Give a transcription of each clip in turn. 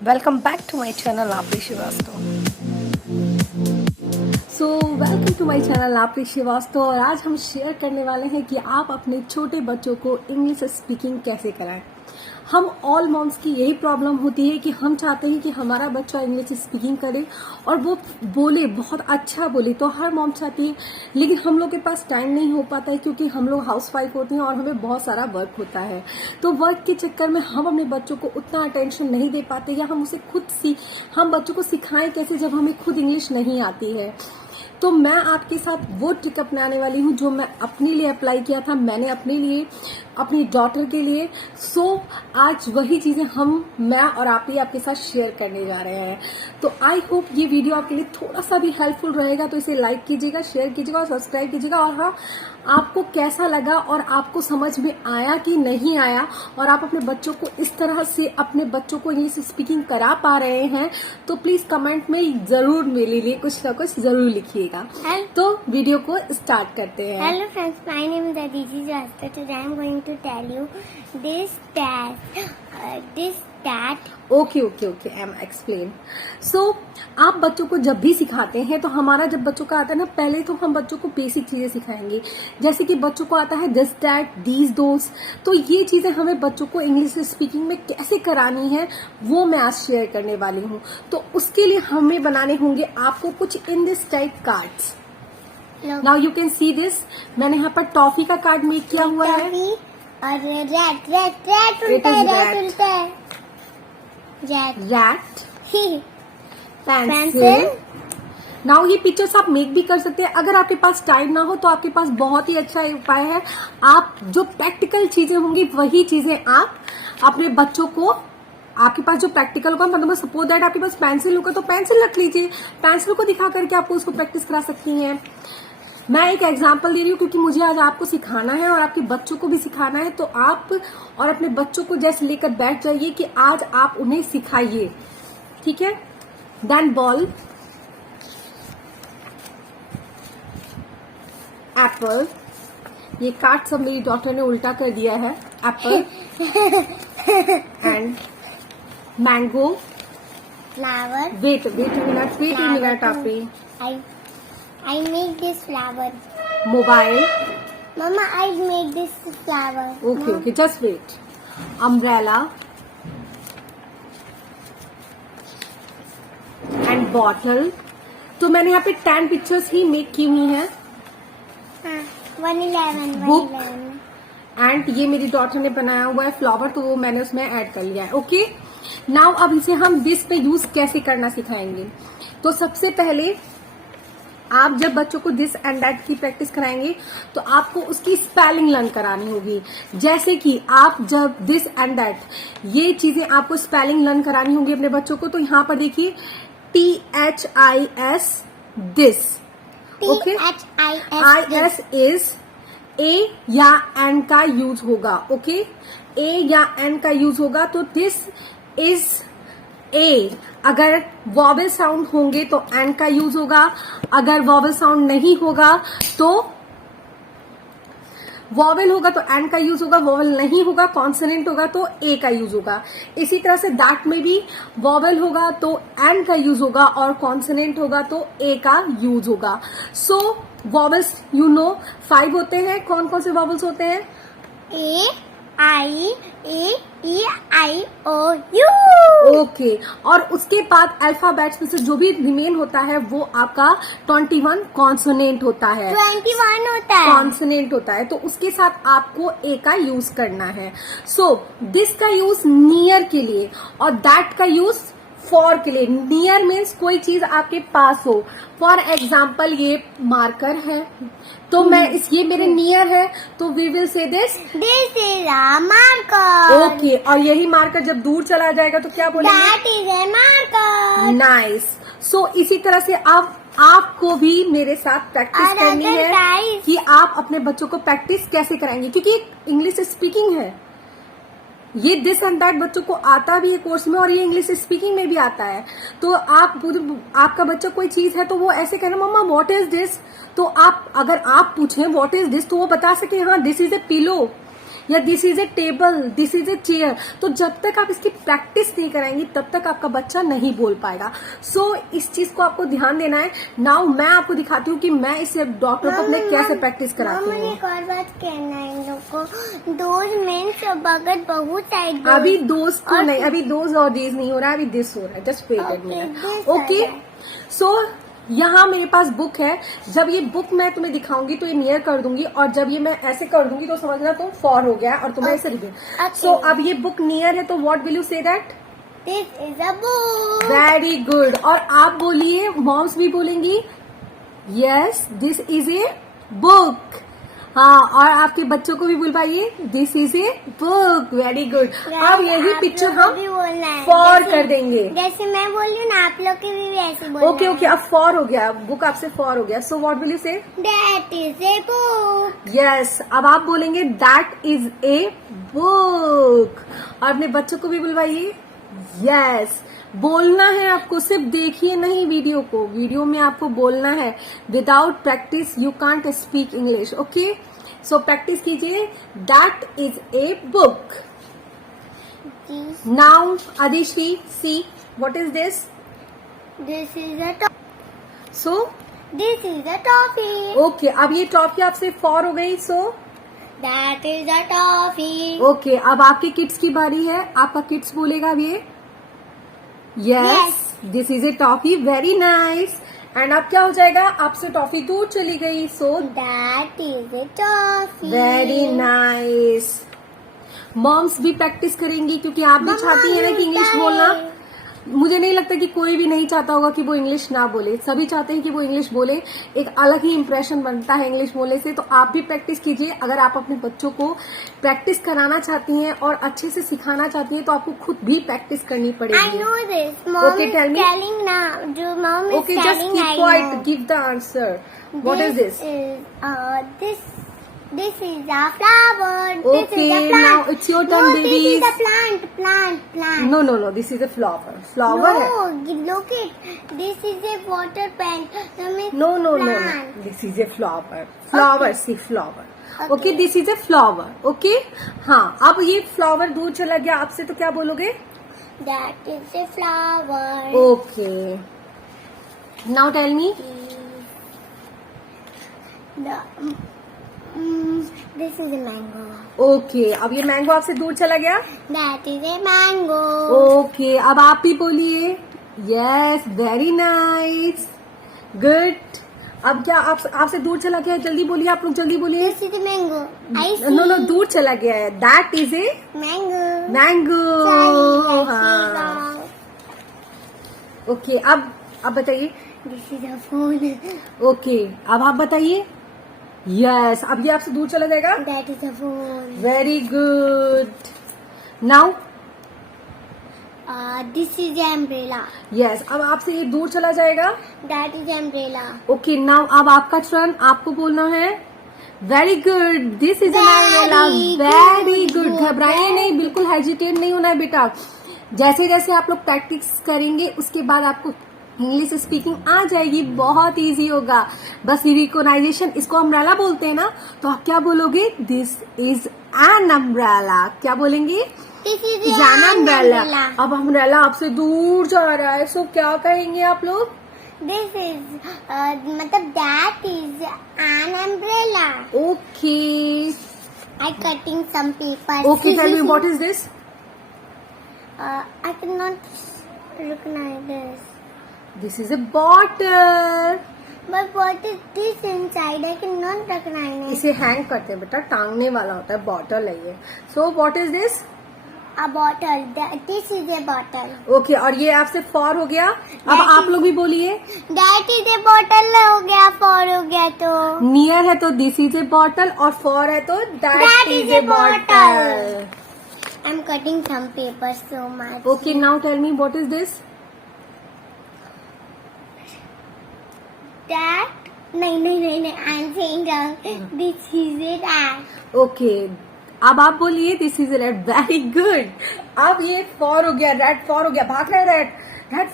Welcome back to my channel Lapari Srivastava. Welcome to my channel Lapari Srivastava और आज हम शेयर करने वाले हैं कि आप अपने छोटे बच्चों को इंग्लिश स्पीकिंग कैसे कराएं। हम ऑल मॉम्स की यही प्रॉब्लम होती है कि हम चाहते हैं कि हमारा बच्चा इंग्लिश स्पीकिंग करे और वो बोले, बहुत अच्छा बोले, तो हर मॉम चाहती है, लेकिन हम लोग के पास टाइम नहीं हो पाता है क्योंकि हम लोग हाउसवाइफ होते हैं और हमें बहुत सारा वर्क होता है। तो वर्क के चक्कर में हम अपने बच्चों को उतना अटेंशन नहीं दे पाते या हम उसे हम बच्चों को सिखाएं कैसे जब हमें खुद इंग्लिश नहीं आती है। तो मैं आपके साथ वो ट्रिक अपनाने वाली हूँ जो मैं अपने लिए अप्लाई किया था, मैंने अपने लिए, अपनी डॉटर के लिए। आज वही चीजें मैं और आप ही आपके साथ शेयर करने जा रहे हैं। तो आई होप ये वीडियो आपके लिए थोड़ा सा भी हेल्पफुल रहेगा, तो इसे लाइक कीजिएगा, शेयर कीजिएगा और सब्सक्राइब कीजिएगा। और हाँ, आपको कैसा लगा और आपको समझ में आया कि नहीं आया और आप अपने बच्चों को इस तरह से अपने बच्चों को इंग्लिश स्पीकिंग करा पा रहे हैं तो प्लीज कमेंट में जरूर मेरे लिए कुछ ना कुछ जरूर लिखिएगा। तो वीडियो को स्टार्ट करते हैं। Hello friends, my name is Aditi Jasper. Today I am going to tell you this that okay, I am explain. आप बच्चों को जब भी सिखाते हैं तो हमारा जब बच्चों का आता है ना, पहले तो हम बच्चों को बेसिक चीजें सिखाएंगे, जैसे कि बच्चों को आता है दिस दैट दीज दोस। तो ये चीजें हमें बच्चों को इंग्लिश स्पीकिंग में कैसे करानी है वो मैं आज शेयर करने वाली हूँ। तो उसके लिए हमें बनाने होंगे आपको कुछ in this type cards. Now you can see this. मैंने यहाँ पर टॉफी का कार्ड मेक किया हुआ है और रैट उल्टा है रैट पेंसिल। नाउ ये पिक्चर्स आप मेक भी कर सकते हैं। अगर आपके पास टाइम ना हो तो आपके पास बहुत ही अच्छा उपाय है, आप जो प्रैक्टिकल चीजें होंगी वही चीजें आप अपने बच्चों को, आपके पास जो प्रैक्टिकल होगा, मतलब सपोज दैट आपके पास पेंसिल होगा तो पेंसिल रख लीजिए, पेंसिल को दिखा करके आपको उसको प्रैक्टिस करा सकती हैं। मैं एक एग्जांपल दे रही हूँ क्योंकि मुझे आज आपको सिखाना है और आपके बच्चों को भी सिखाना है। तो आप और अपने बच्चों को जैसे लेकर बैठ जाइए कि आज आप उन्हें सिखाइए, ठीक है। देन बॉल, एप्पल, ये कार्ड सब मेरी डॉटर ने उल्टा कर दिया है। Apple and mango, flower. Wait a minute आपी। I make this flower. Mobile, Mama, I make this flower. Okay, just wait. Umbrella and bottle. तो मैंने यहाँ पे 10 पिक्चर्स ही मेक की हुई हैं। 111 बुक एंड ये मेरी डॉटर ने बनाया हुआ है फ्लावर, तो वो मैंने उसमें ऐड कर लिया है। ओके, नाउ अब इसे हम दिस पे यूज कैसे करना सिखाएंगे। तो सबसे पहले आप जब बच्चों को दिस एंड दैट की प्रैक्टिस कराएंगे तो आपको उसकी स्पेलिंग लर्न करानी होगी। जैसे कि आप जब दिस एंड दैट ये चीजें आपको स्पेलिंग लर्न करानी होगी अपने बच्चों को, तो यहाँ पर देखिए THIS this, okay. IS is a या एन का यूज होगा, ओके, ए या एन का यूज होगा। तो दिस इज ए। अगर वॉवेल साउंड होंगे तो एन का यूज होगा, अगर वॉवेल साउंड नहीं होगा तो वॉवेल होगा तो एन का यूज होगा, वॉवेल नहीं होगा, कॉन्सोनेंट होगा तो ए का यूज होगा। इसी तरह से दैट में भी वॉवेल होगा तो एन का यूज होगा और कॉन्सोनेंट होगा तो ए का यूज होगा। सो वॉवेल्स 5 होते हैं। कौन कौन से वॉवेल्स होते हैं? A-I-E-I-O-U। ओके, और उसके बाद अल्फाबेट्स में से जो भी रिमेन होता है वो आपका 21 कॉन्सोनेंट होता है, 21 होता है, कॉन्सोनेंट होता है। तो उसके साथ आपको ए का यूज करना है। दिस का यूज नियर के लिए और दैट का यूज फॉर के लिए। नियर मीन्स कोई चीज आपके पास हो। फॉर एग्जाम्पल ये मार्कर है तो ये मेरे नियर है तो we will say this is a marker. Okay, और यही मार्कर जब दूर चला जाएगा तो क्या बोलेंगे? That is a marker. Nice. इसी तरह से आपको भी मेरे साथ प्रैक्टिस करनी है कि आप अपने बच्चों को प्रैक्टिस कैसे कराएंगे, क्योंकि इंग्लिश स्पीकिंग है। ये दिस एंड दैट बच्चों को आता भी है कोर्स में और ये इंग्लिश स्पीकिंग में भी आता है। तो आपका बच्चा कोई चीज है तो वो ऐसे कहना, मम्मा व्हाट इज दिस। तो अगर आप पूछें व्हाट इज दिस तो वो बता सके हाँ दिस इज ए पिलो, या this is a table, this is a chair. तो जब तक आप इसकी प्रैक्टिस नहीं कराएंगी तब तक आपका बच्चा नहीं बोल पाएगा। सो इस चीज को आपको ध्यान देना है। नाउ मैं आपको दिखाती हूँ कि मैं इस डॉक्टर को अपने कैसे प्रैक्टिस कराती मुझे हूँ। एक और बात कहना है इन लोग को, दोज मीन्स अगर बहुत साइड अभी दोस्त को नहीं, अभी दोस्त और डेज नहीं हो रहा है, अभी दिस हो रहा है। Just wait a minute. Okay, so यहाँ मेरे पास बुक है। जब ये बुक मैं तुम्हें दिखाऊंगी तो ये नियर कर दूंगी, और जब ये मैं ऐसे कर दूंगी तो समझना तुम फॉर हो गया और तुम्हें ऐसे रिपीट। सो अब ये बुक नियर है तो what will you say that? This is a book. Very good. और आप बोलिए, मॉम्स भी बोलेंगी yes this is a book. हाँ, और आपके बच्चों को भी बोल पाइए this is a book. Very good. अब यही पिक्चर हम फॉर कर देंगे। जैसे मैं बोल रही हूँ ना, आप लोग के भी ऐसे बोलना ओके ओके, अब फॉर हो गया, बुक आपसे फॉर हो गया। सो व्हाट विल यू से? That is a book. Yes, अब आप बोलेंगे दैट इज ए बुक। और अपने बच्चों को भी बुलवाइए यस। बोलना है आपको, सिर्फ देखिए नहीं वीडियो को, वीडियो में आपको बोलना है। Without practice you can't speak English. Okay, so practice कीजिए। That is a book. Now Aadishri, see what is this? This is a so this is a toffee. Okay, अब ये टॉफी आपसे फॉर हो गई। So that is a toffee. Okay, अब आपके kids की बारी है। आपका किड्स बोलेगा अब ये yes this is a toffee. Very nice. And अब क्या हो जाएगा? आपसे टॉफी दूर चली गई। So that is a toffee. Very nice. Moms भी प्रैक्टिस करेंगी क्योंकि आप भी चाहती हैं ना कि इंग्लिश बोलना। मुझे नहीं लगता कि कोई भी नहीं चाहता होगा कि वो इंग्लिश ना बोले, सभी चाहते हैं कि वो इंग्लिश बोले। एक अलग ही इंप्रेशन बनता है इंग्लिश बोलने से। तो आप भी प्रैक्टिस कीजिए। अगर आप अपने बच्चों को प्रैक्टिस कराना चाहती हैं और अच्छे से सिखाना चाहती हैं तो आपको खुद भी प्रैक्टिस करनी I पड़ेगी। know this. Mom Okay, is tell me. telling now. जो mom is Okay, just telling, keep I quiet. know. Give the answer. What is this? This is a flower. This Okay, is a plant. now it's your turn, no, babies. This is a plant. No, no, no. This is a flower. Flower है. No, look it. This is a water plant. No, no, no, no. plant. This is a flower. Flower, Okay. see flower. Okay. Okay, this is a flower. Okay. हाँ, अब ये flower दूर चला गया आपसे तो क्या बोलोगे? That is a flower. Okay. Now tell me. This is a mango. Okay, अब ये मैंगो आपसे दूर चला गया. That is a mango. Okay, अब आप भी बोलिए. Yes, very nice. Good. अब क्या आपसे दूर चला गया है? जल्दी बोलिए, आप लोग जल्दी बोलिए. This is a mango. I see. No no, दूर चला गया है. That is a Mango. Mango. Sorry, I see हाँ. wrong. ओके, अब बताइए. This is a phone. Okay, अब आप बताइए. यस, अब ये आपसे दूर चला जाएगा. That is a phone. Very good. Now This is an umbrella. Yes, अब आपसे ये दूर चला जाएगा. That is umbrella. Okay, now अब आपका टर्न, आपको बोलना है. Very good. This is an umbrella. Very good. घबराइए नहीं, बिल्कुल हेजिटेट नहीं होना है बेटा. जैसे जैसे आप लोग प्रैक्टिस करेंगे उसके बाद आपको इंग्लिश स्पीकिंग आ जाएगी. बहुत इजी होगा. बस रिकॉग्नाइजेशन, इसको अम्ब्रेला बोलते हैं ना, तो आप क्या बोलोगे? This is an umbrella. क्या बोलेंगे? This is is an an umbrella. umbrella. अब अम्ब्रेला आपसे दूर जा रहा है, सो क्या कहेंगे आप लोग? This is मतलब that is an umbrella. Okay I cutting some paper. Okay, tell me what is this? I cannot recognize this. This is a bottle. But what is this inside? I cannot recognize it. इसे hang करते हैं बेटा, टांगने वाला होता है. Bottle है ये. So what is this? A bottle. This is a bottle. Okay, और ये आपसे फॉर हो गया. अब That आप is- लोग भी बोलिए. That is a bottle हो गया, four हो गया तो. नियर है तो दिस इज ए बॉटल, और फॉर है तो That that is is a a bottle. I'm cutting some paper so much. Okay, now tell me what is this? That? नहीं. I'm saying wrong. This is a rat. Okay, अब आप बोलिए this is a red. Very good. अब ये for हो गया, red for हो गया. भाग रहे रेड,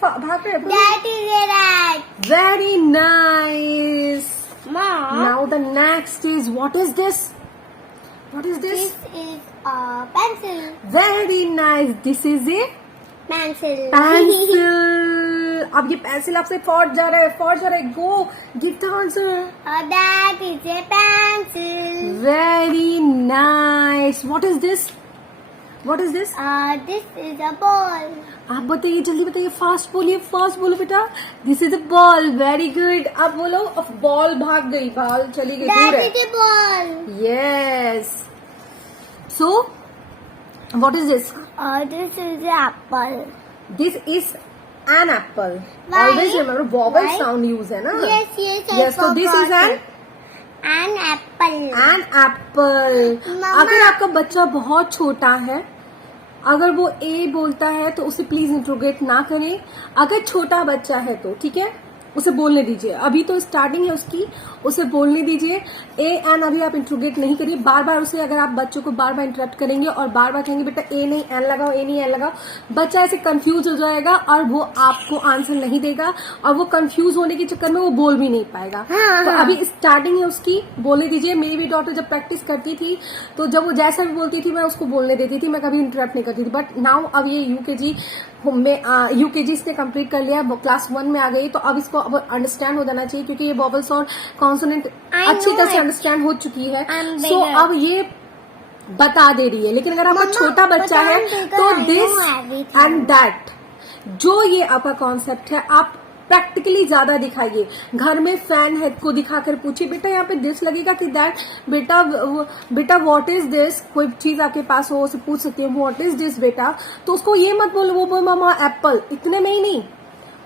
भाग रहे. That is a rat. Very nice. Mom. Now the next is what is this? What is this? This is a pencil. Very nice. This is a Pencil. pencil. अब ये pencil आपसे for जा रहा है. Go. Give the answer. That is a pencil. Very nice. What is this? What is this? This is a ball. आप बताइए, जल्दी बताइए, फास्ट बोलो बेटा. This is a ball. Very good. आप बोलो. अब बॉल भाग गई, बॉल चली गई, दूर That है. is a ball. Yes. So, what is this? This is an apple. This is an apple. Why? Always remember vowel Why? sound use है ना? Yes, I Yes. So this is forgot it. An apple. an apple. Mama. अगर आपका बच्चा बहुत छोटा है, अगर वो ए बोलता है तो उसे प्लीज इंट्रोगेट ना करें. अगर छोटा बच्चा है तो ठीक है, उसे बोलने दीजिए. अभी तो स्टार्टिंग है उसकी, उसे बोलने दीजिए. ए एन अभी आप इंट्रोगेट नहीं करिए. बार बार उसे, अगर आप बच्चों को बार बार इंटरप्ट करेंगे और बार बार कहेंगे बेटा ए नहीं एन लगाओ, ए नहीं एन लगाओ, बच्चा ऐसे कंफ्यूज हो जाएगा और वो आपको आंसर नहीं देगा, और वो कंफ्यूज होने के चक्कर में वो बोल भी नहीं पाएगा. हाँ, तो हाँ. अभी स्टार्टिंग है उसकी, बोलने दीजिए. मेरी भी डॉटर जब प्रैक्टिस करती थी तो जब वो जैसा भी बोलती थी मैं उसको बोलने देती थी, मैं कभी इंटरप्ट नहीं करती थी. बट नाउ अब ये यूकेजी इसने कंप्लीट कर लिया, क्लास 1 में आ गई, तो अब इसको अब अंडरस्टैंड हो जाना चाहिए, क्योंकि ये वॉवल्स और कॉन्सोनेंट I अच्छी know तरह से it. अंडरस्टैंड हो चुकी है. I'm so bigger. अब ये बता दे रही है. लेकिन अगर आपका Mama, छोटा बच्चा but है I'm bigger, तो I know this everything. And that, जो ये आपका कॉन्सेप्ट है, आप प्रैक्टिकली ज्यादा दिखाइए. घर में फैन हेड को दिखाकर पूछिए बेटा यहाँ पे दिस लगेगा कि दैट. बेटा व्हाट इज दिस. कोई चीज आपके पास हो उसे पूछ सकते हैं व्हाट इज दिस बेटा. तो उसको ये मत बोलो वो बोल मामा एप्पल. इतने में ही नहीं,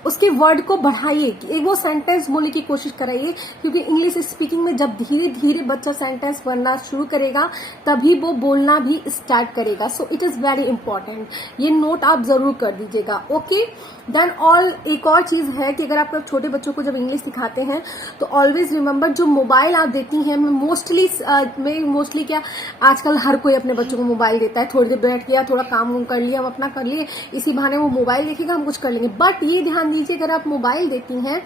उसके वर्ड को बढ़ाइए. एक वो सेंटेंस बोलने की कोशिश कराइए, क्योंकि इंग्लिश स्पीकिंग में जब धीरे धीरे बच्चा सेंटेंस बनना शुरू करेगा तभी वो बोलना भी स्टार्ट करेगा. So it is very important. ये नोट आप जरूर कर दीजिएगा. ओके. देन एक और चीज है कि अगर आप छोटे बच्चों को जब इंग्लिश सिखाते हैं तो ऑलवेज रिमेम्बर, जो मोबाइल आप देती हैं, मोस्टली क्या आजकल हर कोई अपने बच्चों को मोबाइल देता है. थोड़ी देर बैठ गया, थोड़ा काम कर लिया, हम अपना कर लिए, इसी बहाने वो मोबाइल देखेगा, हम कुछ कर लेंगे. बट ये ध्यान दीजिए, अगर आप मोबाइल देती हैं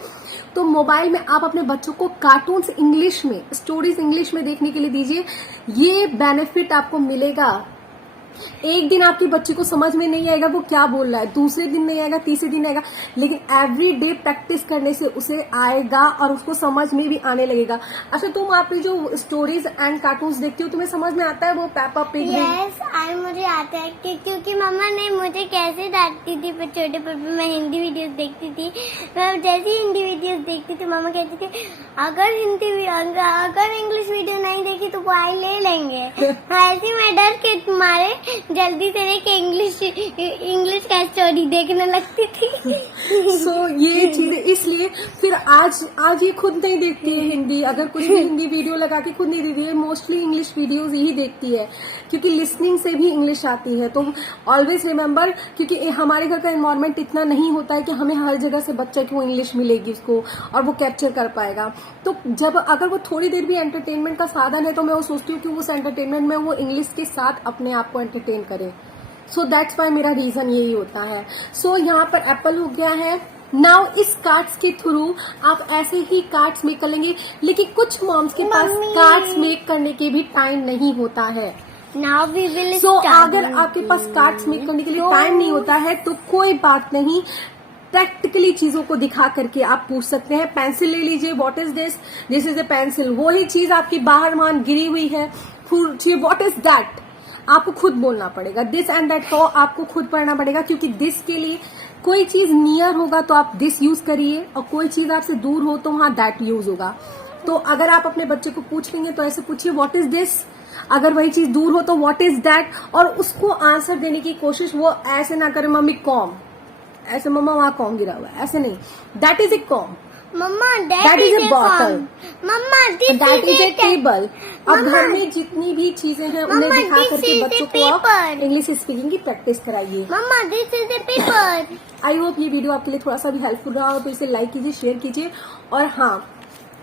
तो मोबाइल में आप अपने बच्चों को कार्टून्स इंग्लिश में, स्टोरीज इंग्लिश में देखने के लिए दीजिए. ये बेनिफिट आपको मिलेगा. एक दिन आपकी बच्ची को समझ में नहीं आएगा वो क्या बोल रहा है, दूसरे दिन नहीं आएगा, तीसरे दिन आएगा, लेकिन एवरी डे प्रैक्टिस करने से उसे आएगा और उसको समझ में भी आने लगेगा. अच्छा, तुम आपने जो स्टोरीज एंड कार्टून्स देखती हो, तुम्हें समझ में आता है वो पेपा पिग? यस, मुझे आता है क्योंकि मम्मा ने मुझे कैसे डांटती थी पर छोटे पर मैं हिंदी वीडियोस देखती थी. मैं जैसे हिंदी वीडियोस देखती थी मम्मा कहती थी अगर इंग्लिश वीडियो नहीं देखी तो मोबाइल ले लेंगे. ऐसे मैं डर के तुम्हारे जल्दी से देख इंग्लिश का स्टोरी देखने लगती थी. सो ये चीजें इसलिए फिर आज ये खुद नहीं देखती है हिंदी. अगर कुछ भी हिंदी वीडियो लगा के खुद नहीं देखती है, मोस्टली इंग्लिश वीडियोस यही देखती है, क्योंकि लिसनिंग से भी इंग्लिश आती है. तो ऑलवेज रिमेम्बर, क्योंकि हमारे घर का एनवायरमेंट इतना नहीं होता है कि हमें हर जगह से बच्चे को इंग्लिश मिलेगी उसको और वो कैप्चर कर पाएगा. तो जब अगर वो थोड़ी देर भी एंटरटेनमेंट का साधन है तो मैं वो सोचती हूँ कि उस एंटरटेनमेंट में वो इंग्लिश के साथ अपने आप को एंटरटेन करे. सो दैट्स वाई मेरा रीजन यही होता है. सो यहाँ पर एप्पल हो गया है. नाउ इस कार्ड्स के थ्रू आप ऐसे ही कार्ड्स मेक कर लेंगे, लेकिन कुछ मॉम्स के पास मम्मी। कार्ड्स मेक करने के भी टाइम नहीं होता है. नाउ वी विल सो अगर आपके पास कार्ड्स मेक करने के लिए टाइम नहीं होता है तो कोई बात नहीं, प्रैक्टिकली चीजों को दिखा करके आप पूछ सकते हैं. पेंसिल ले लीजिए. What is this? This is a pencil. वही चीज आपकी बाहर वहां गिरी हुई है, पूछिए व्हाट इज दैट. आपको खुद बोलना पड़ेगा. दिस एंड दैट को आपको खुद पढ़ना पड़ेगा, क्योंकि दिस के लिए कोई चीज नियर होगा तो आप दिस यूज करिए, और कोई चीज आपसे दूर हो तो वहां दैट यूज होगा. तो अगर आप अपने बच्चे को पूछ लेंगे तो ऐसे पूछिए व्हाट इज दिस. अगर वही चीज दूर हो तो व्हाट इज दैट, और उसको आंसर देने की कोशिश वो ऐसे ना करे मम्मी कॉम, ऐसे मम्मा वहां कॉम गिरा हुआ है, ऐसे नहीं. That is a comb. मम्मा That is a bottle. मम्मा this that is a table. अब Mama, घर में जितनी भी चीजें हैं उन्हें Mama, दिखा this करके is a बच्चों को आप paper. इंग्लिश स्पीकिंग की प्रैक्टिस कराइए. मम्मा this is a paper. I hope ये वीडियो आपके लिए थोड़ा सा भी हेल्पफुल रहा हो, तो इसे लाइक कीजिए, शेयर कीजिए. और हाँ,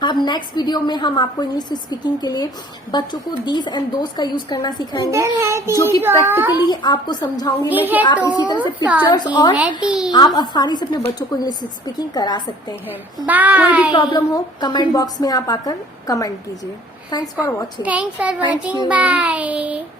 अब नेक्स्ट वीडियो में हम आपको इंग्लिश स्पीकिंग के लिए बच्चों को दीज एंड दोस का यूज करना सिखाएंगे, इधर है जो कि these और- प्रैक्टिकली आपको समझाऊंगी मैं कि ये आप तो इसी तरह से पिक्चर्स sorry, और है these। आप आसानी से अपने बच्चों को इंग्लिश स्पीकिंग करा सकते हैं। Bye। कोई भी प्रॉब्लम हो कमेंट बॉक्स में आप आकर कमेंट कीजिए। Thanks for watching. Thanks for Thank watching. you. Bye.